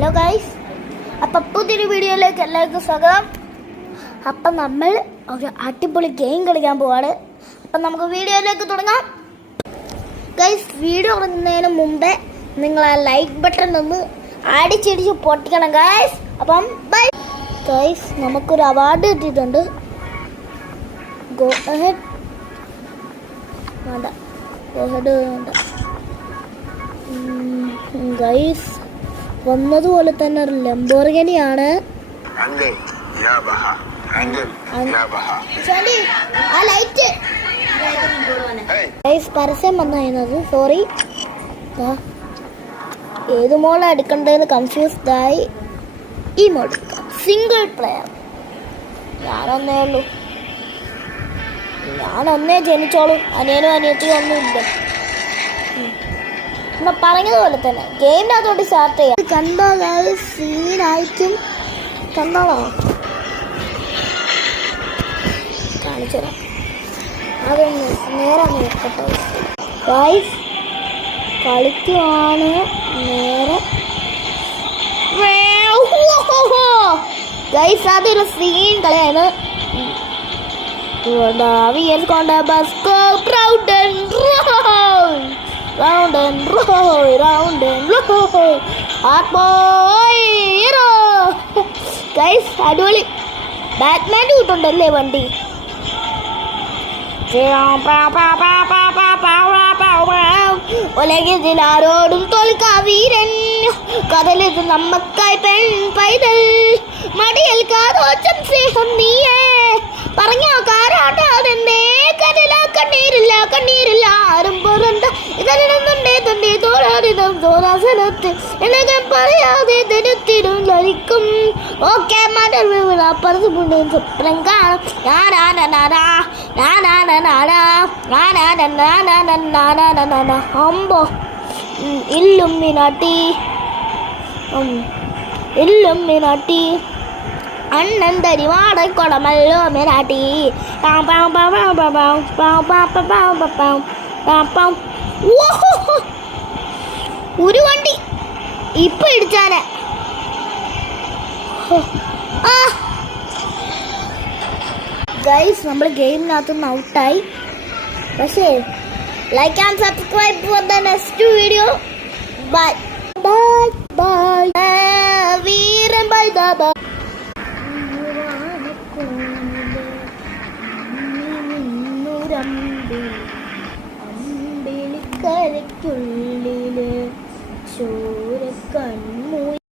Hello guys, അപ്പം പുതിയൊരു വീഡിയോയിലേക്ക് എല്ലാവർക്കും സ്വാഗതം. അപ്പം നമ്മൾ ഒരു അടിപൊളി ഗെയിം കളിക്കാൻ പോവാണ്. അപ്പം നമുക്ക് വീഡിയോയിലേക്ക് തുടങ്ങാം. ഗൈസ്, വീഡിയോ തുടങ്ങുന്നതിന് മുമ്പേ നിങ്ങൾ ആ ലൈക്ക് ബട്ടൺ ഒന്ന് അടിച്ചിടിച്ച് പൊട്ടിക്കണം ഗൈസ്. അപ്പം ബൈ ഗൈസ്. നമുക്കൊരു അവാർഡ് കിട്ടിയിട്ടുണ്ട്. ഗോ അഹെഡ് വേണ്ട, ഗോ അഹെഡ് വേണ്ട ഗൈസ്. വന്നതുപോലെ തന്നെ ഒരു ലംബോർഗിനിയാണ്. പരസ്യം വന്നത് സോറി, ഏത് മോളെ എടുക്കേണ്ടതെന്ന് കൺഫ്യൂസ്ഡ് ആയി. ഈ മോൾ സിംഗിൾ പ്ലെയർ. ഞാനൊന്നേ ജനിച്ചോളൂ, അനിയനും അനിയത്തിയും ഒന്നുമില്ല. എന്നാ പറഞ്ഞതുപോലെ തന്നെ ഗെയിമിനകത്തോട്ട് സ്റ്റാർട്ട് ചെയ്യാം. കണ്ടോ സീനായിട്ടും കണ്ടോളോ, കാണിച്ചുതരാം. അതൊന്ന് നേരെ നോക്കട്ടെ ഗൈസ്. കളിക്കുവാണ് നേരെ ഗൈസ്. അതൊരു സീൻ കളിയാണ്. Round and roll, round and roll. Hot boy hero. Guys, അടിപൊളി. ബാറ്റ്മാൻ കിട്ടുണ്ടല്ലേ വണ്ടി. ഒലകിലാരോടും തോൽക്കാ വീരൻ, കടലിത് നമ്മക്കായി പെൺ പൈതൽ, മടിയേൽക്കാതോച്ചം സ്നേഹം നീയേ, പറഞ്ഞോ കാരാട്ടാതെന്തേ കടല കണ്ണീരില്ല കണ്ണീരില്ല ആരും പുറന്ത ഇതരുന്നുണ്ടേ തന്റെ തോരാതിരം തോരാസനത്ത് എന്നൊക്കെ പറയാതെ തരുത്തിരും ലരിക്കും. ഓക്കെ മടൽ പറന്ന് പുണ്യം സ്വപ്നം കാണും. അമ്പോ ഇല്ലുമിനാട്ടി ഇല്ലുമിനാട്ടി അണ്ണൻ തരിവാടക്കൊടമല്ലോ മെരാട്ടി. ഒരു വണ്ടി ഇപ്പൊ ഇടിച്ചാനെ. ഗൈസ്, നമ്മൾ ഗെയിമിനകത്തുനിന്ന് ഔട്ടായി. പക്ഷേ like and subscribe for the next video. Bye bye.